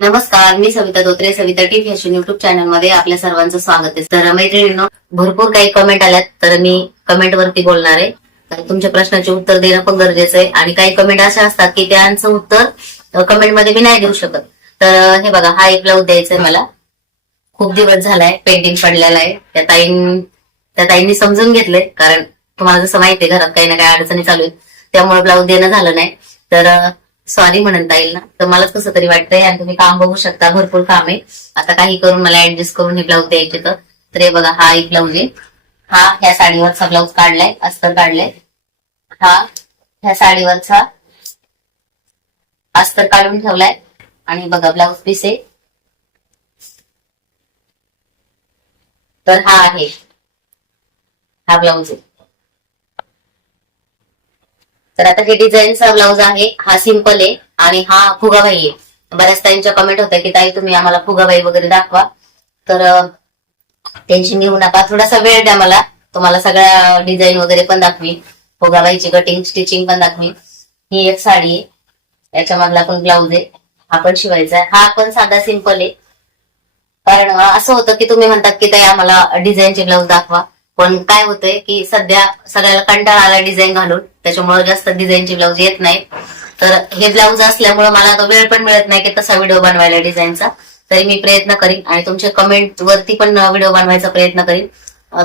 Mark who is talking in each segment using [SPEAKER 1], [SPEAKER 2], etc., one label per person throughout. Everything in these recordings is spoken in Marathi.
[SPEAKER 1] नमस्कार मी Savita Dhotre Savita T fashion YouTube चॅनलमध्ये आपल्या सर्वांचं स्वागत आहे. तर मैत्रिणींनो भरपूर काही कमेंट आल्यात तर मी कमेंट वरती बोलणार आहे. तर तुमच्या प्रश्नाचे उत्तर देणं पण गरजेचं आहे. आणि काही कमेंट अशा असतात की त्यांचं उत्तर कमेंटमध्ये मी नाही देऊ शकत. तर हे बघा हा एक ब्लाऊज द्यायचा आहे मला. खूप दिवस झालाय पेंटिंग पडलेला आहे. त्या ताईं त्या ताईंनी समजून घेतले कारण तुम्हाला जसं माहिती आहे घरात काही ना काही अडचणी चालू आहेत. त्यामुळे ब्लाऊज देणं झालं नाही. तर सॉरी येईल ना. तर मलाच कसं तरी वाटतंय आणि तुम्ही काम बघू शकता भरपूर काम. आहे आता काही करून मला ऍडजस्ट करून हे ब्लाऊज द्यायचे तर. तर हे बघा हा एक ब्लाऊज आहे. हा ह्या साडीवरचा ब्लाऊज काढलाय अस्तर काढलाय. हा ह्या साडीवरचा अस्तर काढून ठेवलाय. आणि बघा ब्लाऊज पीस आहे. तर हा आहे. हा ब्लाऊज आहे. तर आता हे डिझाईनचा ब्लाऊज आहे. हा सिंपल आहे आणि हा फुगाबाई आहे. बऱ्याच ताईंच्या कमेंट होत्या की ताई तुम्ही आम्हाला फुगाबाई वगैरे दाखवा. तर टेन्शन घेऊ नका. थोडासा वेळ द्या मला. तुम्हाला सगळ्या डिझाईन वगैरे पण दाखवी फुगाबाईची कटिंग स्टिचिंग पण दाखवी ही एक साडी आहे. याच्यामधला पण ब्लाऊज आहे. हा पण शिवायचा आहे. हा पण साधा सिंपल आहे. कारण असं होतं की तुम्ही म्हणतात की ताई आम्हाला डिझाईनचे ब्लाऊज दाखवा. पण काय होतंय की सध्या सगळ्याला कंटाळा आला डिझाईन घालून. त्याच्यामुळे जास्त डिझाईनचे ब्लाऊज येत नाही तर हे ब्लाऊज असल्यामुळे मला आता वेळ पण मिळत नाही की तसा व्हिडिओ बनवायला डिझाईनचा तरी मी प्रयत्न करीन आणि तुमच्या कमेंट वरती पण व्हिडिओ बनवायचा प्रयत्न करीन.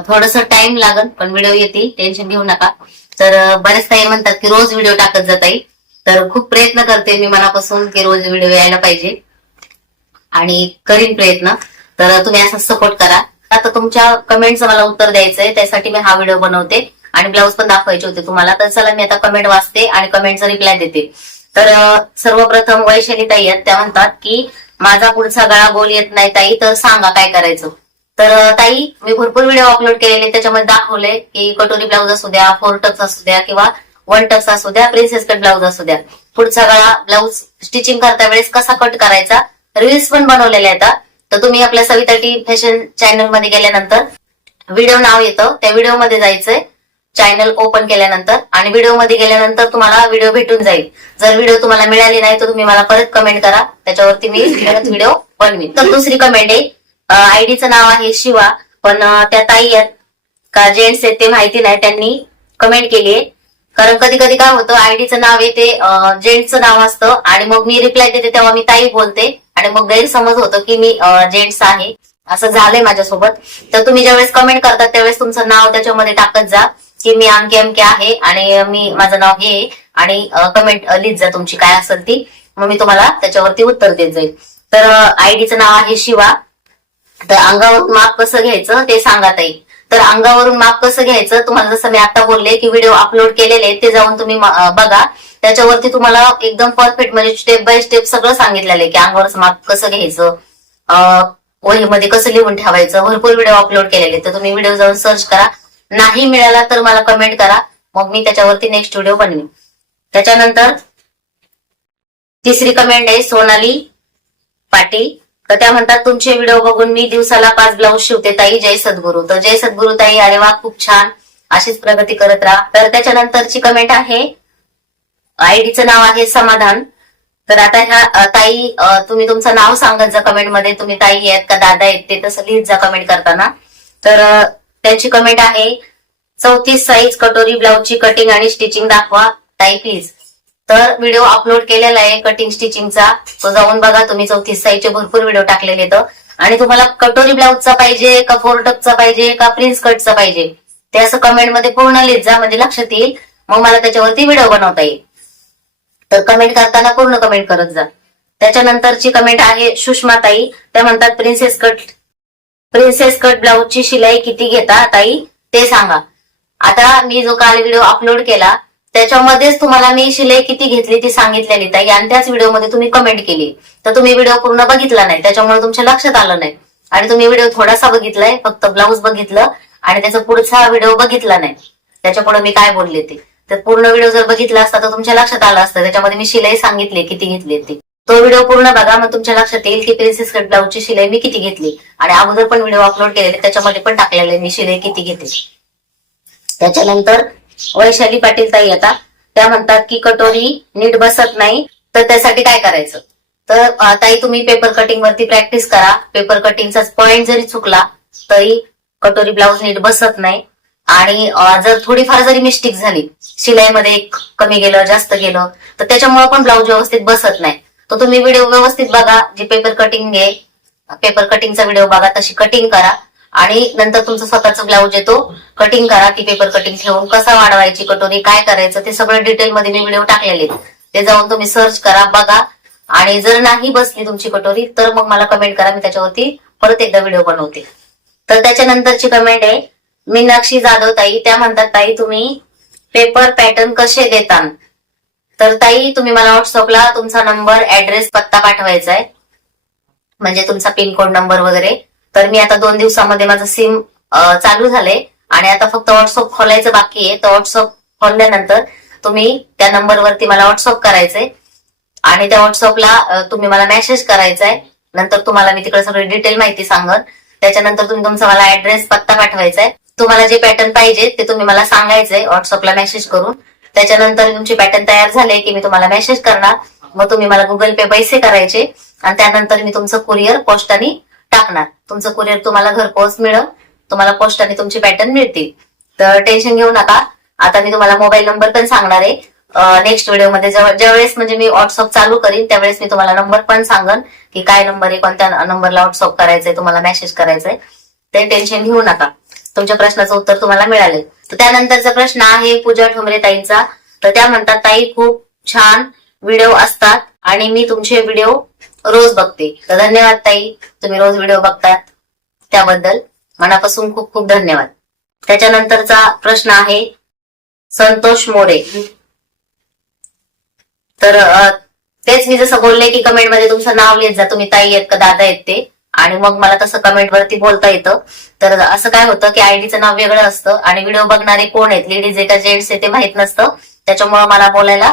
[SPEAKER 1] थोडस टाइम लागल पण व्हिडिओ येतील. टेन्शन घेऊ नका. तर बरेच ताई म्हणतात की रोज व्हिडिओ टाकत जाता येईल तर खूप प्रयत्न करते मी मनापासून की रोज व्हिडिओ यायला पाहिजे. आणि करीन प्रयत्न. तर तुम्ही असा सपोर्ट करा. आता तुमच्या कमेंटचं मला उत्तर द्यायचंय त्यासाठी मी हा व्हिडिओ बनवते. आणि ब्लाऊज पण दाखवायचे होते तुम्हाला. तर चला मी आता कमेंट वाचते आणि कमेंटचा रिप्लाय देते. तर सर्वप्रथम वैशाली ताई आहेत. त्या म्हणतात की माझा पुढचा गळा गोल येत नाही ताई. तर सांगा काय करायचं? तर ताई मी भरपूर व्हिडिओ अपलोड केलेले त्याच्यामध्ये दाखवले की कटोरी ब्लाऊज असू द्या फोर टक्स असू द्या किंवा वन टक्स असू द्या प्रिन्सेस कट ब्लाऊज असू द्या. पुढचा गळा ब्लाऊज स्टिचिंग करता वेळेस कसा कट करायचा? रील्स पण बनवलेल्या आहेत तर तुम्ही आपल्या सविता टी फॅशन चॅनलमध्ये गेल्यानंतर व्हिडिओ नाव येतं. त्या व्हिडिओमध्ये जायचंय. चॅनल ओपन केल्यानंतर. आणि व्हिडिओमध्ये गेल्यानंतर तुम्हाला व्हिडिओ भेटून जाईल. जर व्हिडिओ तुम्हाला मिळाली नाही तर तुम्ही मला परत कमेंट करा. त्याच्यावरती मी परत व्हिडिओ बनवीन. तर दुसरी कमेंट आहे. आयडीचं नाव आहे शिवा. पण त्या ताई आहेत. का जेंट्स आहेत ते माहिती नाही. त्यांनी कमेंट केली आहे कारण कधी कधी काय होतं आयडीचं नाव आहे ते जेंट्सचं नाव असतं. आणि मग मी रिप्लाय देते तेव्हा मी ताई बोलते. आणि मग गैरसमज होतो की मी जेंट्स आहे असं झालंय माझ्यासोबत. तर तुम्ही ज्यावेळेस कमेंट करता त्यावेळेस तुमचं नाव त्याच्यामध्ये टाकत जा की मी अमके अमके आहे आणि मी माझं नाव हे आणि कमेंट लिहित जा तुमची काय असेल ती. मग मी तुम्हाला त्याच्यावरती उत्तर देत जाईल. तर आयडीचं नाव आहे शिवा. तर अंगावर माप कसं घ्यायचं ते सांगा ताई. तर अंगावरून माप कसं घ्यायचं? तुम्हाला जसं मी आता बोलले की व्हिडिओ अपलोड केलेले ते जाऊन तुम्ही बघा. त्याच्यावरती तुम्हाला एकदम परफेक्ट म्हणजे स्टेप बाय स्टेप सगळं सांगितलेलं आहे की अंगावरचं माप कसं घ्यायचं वहीमध्ये कसं लिहून ठेवायचं भरपूर व्हिडिओ अपलोड केलेले आहेत. तर तुम्ही व्हिडिओ जाऊन सर्च करा. नाही मिळाला तर मला कमेंट करा. मग मी त्याच्यावरती नेक्स्ट व्हिडिओ बनवेन. त्याच्यानंतर तिसरी कमेंट आहे सोनाली पाटील. तर त्या म्हणतात तुमचे व्हिडिओ बघून मी दिवसाला पाच ब्लाऊज शिवते ताई. जय सद्गुरू. तर जय सद्गुरू ताई. अरे वा खूप छान. अशीच प्रगती करत राहा. तर त्याच्यानंतरची कमेंट आहे आयडीचं नाव आहे समाधान. तर आता ह्या ताई तुम्ही तुमचं नाव सांगत जा कमेंटमध्ये तुम्ही ताई आहेत का दादा आहेत ते तसं लिहित जा कमेंट करताना. तर त्यांची कमेंट आहे चौतीस साईज कटोरी ब्लाऊजची कटिंग आणि स्टिचिंग दाखवा. ताई प्लीज तर व्हिडिओ अपलोड केलेला आहे कटिंग स्टिचिंगचा तो जाऊन बघा तुम्ही चौतीस साईजचे भरपूर व्हिडिओ टाकलेले आहेत. आणि तुम्हाला कटोरी ब्लाऊजचा पाहिजे का फोरटकचा पाहिजे का प्रिन्स कटचा पाहिजे ते असं कमेंटमध्ये पूर्ण लिहित जा म्हणजे लक्षात येईल. मग मला त्याच्यावरती व्हिडिओ बनवता येईल. तर कमेंट करताना पूर्ण कमेंट करत जा. त्याच्यानंतरची कमेंट आहे सुषमा ताई त्या म्हणतात प्रिन्सेस कट प्रिन्सेस कट ब्लाऊजची शिलाई किती घेता ताई? ते सांगा. आता मी जो काल व्हिडिओ अपलोड केला त्याच्यामध्येच तुम्हाला मी शिलाई किती घेतली ती सांगितलेली. ताई आणि त्याच व्हिडिओमध्ये तुम्ही कमेंट केली. तर तुम्ही व्हिडिओ पूर्ण बघितला नाही. त्याच्यामुळे तुमच्या लक्षात आलं नाही. आणि तुम्ही व्हिडिओ थोडासा बघितलाय फक्त ब्लाऊज बघितलं आणि त्याचा पुढचा व्हिडिओ बघितला नाही. त्याच्यापुढे मी काय बोलले ते तर पूर्ण व्हिडिओ जर बघितला असता तर तुमच्या लक्षात आला असतं. त्याच्यामध्ये मी शिलाई सांगितली किती घेतली ती तो व्हिडिओ पूर्ण बघा मग तुमच्या लक्षात येईल की प्रिन्सेस कट ब्लाऊजची शिलाई मी किती घेतली. आणि अगोदर पण व्हिडिओ अपलोड केलेले त्याच्यामध्ये पण टाकलेले मी शिलाई किती घेते त्याच्यानंतर वैशाली पाटील ताई आता त्या म्हणतात की कटोरी नीट बसत नाही तर त्यासाठी काय करायचं? तर ताई तुम्ही पेपर कटिंग वरती प्रॅक्टिस करा. पेपर कटिंगचा पॉइंट जरी चुकला तरी कटोरी ब्लाऊज नीट बसत नाही. आणि जर थोडीफार जरी मिस्टेक झाली शिलाईमध्ये कमी गेलं जास्त गेलं तर त्याच्यामुळे पण ब्लाऊज व्यवस्थित बसत नाही. तर तुम्ही व्हिडिओ व्यवस्थित बघा. जी पेपर कटिंग आहे पेपर कटिंगचा व्हिडिओ बघा तशी कटिंग करा. आणि नंतर तुमचं स्वतःचं ब्लाऊज येतो. कटिंग करा ती पेपर कटिंग ठेवून कसा वाढवायची कटोरी काय करायचं ते सगळं डिटेलमध्ये मी व्हिडिओ टाकलेले आहेत. ते जाऊन तुम्ही सर्च करा बघा. आणि जर नाही बसली तुमची कटोरी तर मग मला कमेंट करा मी त्याच्यावरती परत एकदा व्हिडिओ बनवते. तर त्याच्यानंतरची कमेंट आहे मीनाक्षी जाधव ताई त्या म्हणतात ताई तुम्ही पेपर पॅटर्न कसे देता तर ताई तुम्ही मला व्हॉट्सअपला तुमचा नंबर ऍड्रेस पत्ता पाठवायचा आहे. म्हणजे तुमचा पिनकोड नंबर वगैरे. तर मी आता दोन दिवसामध्ये माझं सिम चालू झालंय. आणि आता फक्त व्हॉट्सअप खोलायचं बाकी आहे. तर व्हॉट्सअप खोलल्यानंतर तुम्ही त्या नंबरवरती मला व्हॉट्सअप करायचंय. आणि त्या व्हॉट्सअपला तुम्ही मला मेसेज करायचा आहे नंतर तुम्हाला मी तिकडे सगळी डिटेल माहिती सांगन. त्याच्यानंतर तुम्ही तुमचा मला ऍड्रेस पत्ता पाठवायचा आहे तुम्हाला जे पॅटर्न पाहिजे ते तुम्ही मला सांगायचंय व्हॉट्सअपला मेसेज करून. त्याच्यानंतर तुमची पॅटर्न तयार झाले की मी तुम्हाला मेसेज करणार. मग तुम्ही मला गुगल पे पैसे करायचे. आणि त्यानंतर मी तुमचं कुरिअर पोस्टाने टाकणार. तुमचं कुरिअर तुम्हाला घरपोच मिळेल तुम्हाला पोस्टाने तुमचे पॅटर्न मिळतील. तर टेन्शन घेऊ नका. आता मी तुम्हाला मोबाईल नंबर पण सांगणार आहे. नेक्स्ट व्हिडिओमध्ये ज्यावेळेस म्हणजे मी व्हॉट्सअप चालू करीन त्यावेळेस मी तुम्हाला नंबर पण सांगन की काय नंबर आहे कोणत्या नंबरला व्हॉट्सअप करायचंय तुम्हाला मेसेज करायचंय. ते टेन्शन घेऊ नका. तुमच्या प्रश्नाचं उत्तर तुम्हाला मिळाले. तर त्यानंतरचा प्रश्न आहे पूजा ठोंबरे ताईंचा. तर त्या म्हणतात ताई खूप छान व्हिडिओ असतात आणि मी तुमचे व्हिडिओ रोज बघते. तर धन्यवाद ताई तुम्ही रोज व्हिडिओ बघतात. त्याबद्दल मनापासून खूप खूप धन्यवाद. त्याच्यानंतरचा प्रश्न आहे संतोष मोरे. तर तेच मी जसं बोलले की कमेंटमध्ये तुमचं नाव लिहित जा तुम्ही ताई आहेत का दादा आहेत ते. आणि मग मला तसं कमेंट वरती बोलता येतं. तर असं काय होतं की आयडीचं नाव वेगळं असतं आणि व्हिडिओ बघणारे कोण आहेत? लेडीज आहे का जेंट्स आहे ते माहीत नसतं. त्याच्यामुळे मला बोलायला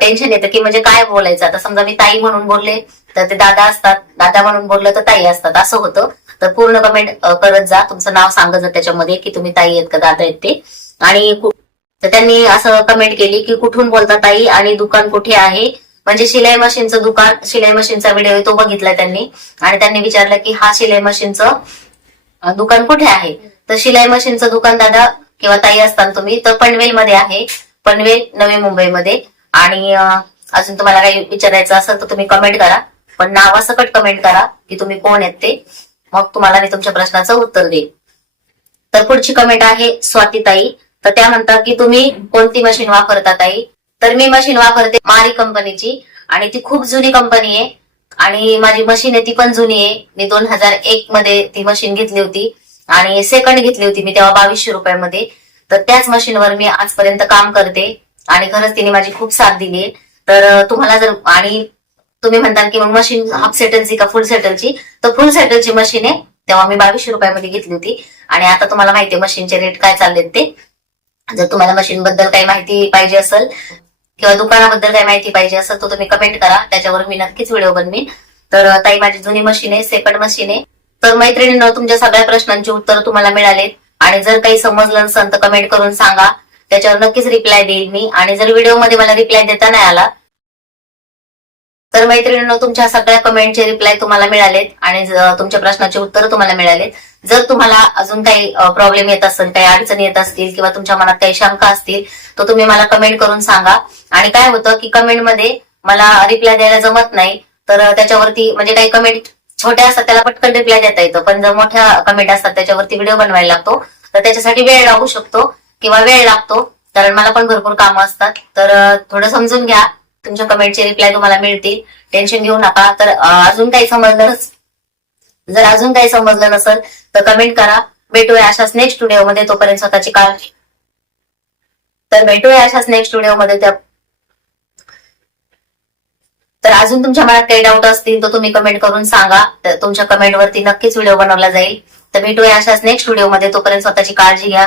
[SPEAKER 1] टेन्शन येतं की म्हणजे काय बोलायचं? आता समजा मी ताई म्हणून बोलले तर ते दादा असतात. दादा म्हणून बोललं तर ताई असतात. असं होतं. तर पूर्ण कमेंट करत जा. तुमचं नाव सांगत जा त्याच्यामध्ये की तुम्ही ताई आहेत का दादा आहेत ते. आणि तर त्यांनी असं कमेंट केली की कुठून बोलता ताई आणि दुकान कुठे आहे? म्हणजे शिलाई मशीनचं दुकान शिलाई मशीनचा व्हिडिओ तो बघितला त्यांनी. आणि त्यांनी विचारलं की हा शिलाई मशीनचं दुकान कुठे आहे? तर शिलाई मशीनचं दुकान दादा किंवा ताई असताना तुम्ही तर पनवेलमध्ये आहे. पनवेल नवी मुंबईमध्ये. आणि अजून तुम्हाला काही विचारायचं असेल तर तुम्ही कमेंट करा. पण नावासकट कमेंट करा की तुम्ही कोण आहेत ते. मग तुम्हाला मी तुमच्या प्रश्नाचं उत्तर देईल तर पुढची कमेंट आहे स्वातीताई. तर त्या म्हणतात की तुम्ही कोणती मशीन वापरता ताई? तर मी मशीन वापरते मारी कंपनीची. आणि ती खूप जुनी कंपनी आहे. आणि माझी मशीन आहे ती पण जुनी आहे. मी दोन हजार एक मध्ये ती मशीन घेतली होती. आणि सेकंड घेतली होती मी तेव्हा बावीसशे रुपयामध्ये. तर त्याच मशीनवर मी आजपर्यंत काम करते. आणि खरंच तिने माझी खूप साथ दिली तर तुम्हाला जर आणि तुम्ही म्हणता की मग मशीन हाफ सेटलची का फुल सेटलची तर फुल सेटलची मशीन आहे. तेव्हा मी बावीसशे रुपयामध्ये घेतली होती. आणि आता तुम्हाला माहिती आहे मशीनचे रेट काय चाललेत ते. जर तुम्हाला मशीन बद्दल काही माहिती पाहिजे असेल किंवा दुकानाबद्दल काही माहिती पाहिजे असेल तर तुम्ही कमेंट करा. त्याच्यावर मी नक्कीच व्हिडिओ बनवीन. तर ताई माझी जुनी मशीन आहे सेकंड मशीन आहे. तर मैत्रिणींना तुमच्या सगळ्या प्रश्नांची उत्तर तुम्हाला मिळालेत. आणि जर काही समजलं नसेल तर कमेंट करून सांगा. त्याच्यावर नक्कीच रिप्लाय देईल मी. आणि जर व्हिडिओमध्ये मला रिप्लाय देता नाही आला तर मैत्रिणींनो तुमच्या सगळ्या कमेंटचे रिप्लाय तुम्हाला मिळालेत आणि तुमच्या प्रश्नाचे उत्तर तुम्हाला मिळालेत. जर तुम्हाला अजून काही प्रॉब्लेम येत असेल काही अडचणी येत असतील किंवा तुमच्या मनात काही शंका असतील तर तुम्ही मला कमेंट करून सांगा. आणि काय होतं की कमेंटमध्ये मला रिप्लाय द्यायला जमत नाही तर त्याच्यावरती म्हणजे काही कमेंट छोट्या असतात त्याला पटकन रिप्लाय देता येतं. पण जर मोठ्या कमेंट असतात त्याच्यावरती व्हिडिओ बनवायला लागतो तर त्याच्यासाठी वेळ लागू शकतो किंवा वेळ लागतो कारण मला पण भरपूर कामं असतात. तर थोडं समजून घ्या. तुमच्या कमेंटचे रिप्लाय तुम्हाला मिळतील. टेन्शन घेऊ नका. तर अजून काही समजलं जर अजून काही समजलं नसेल तर कमेंट करा. भेटूया अशाच नेक्स्ट व्हिडिओमध्ये तोपर्यंत स्वतःची काळजी. तर भेटूया अशाच नेक्स्ट व्हिडिओमध्ये त्या तर अजून तुमच्या मनात काही डाऊट असतील तर तुम्ही कमेंट करून सांगा. तर तुमच्या कमेंटवरती नक्कीच व्हिडिओ बनवला जाईल. तर भेटूया अशाच नेक्स्ट व्हिडिओमध्ये तोपर्यंत स्वतःची काळजी घ्या.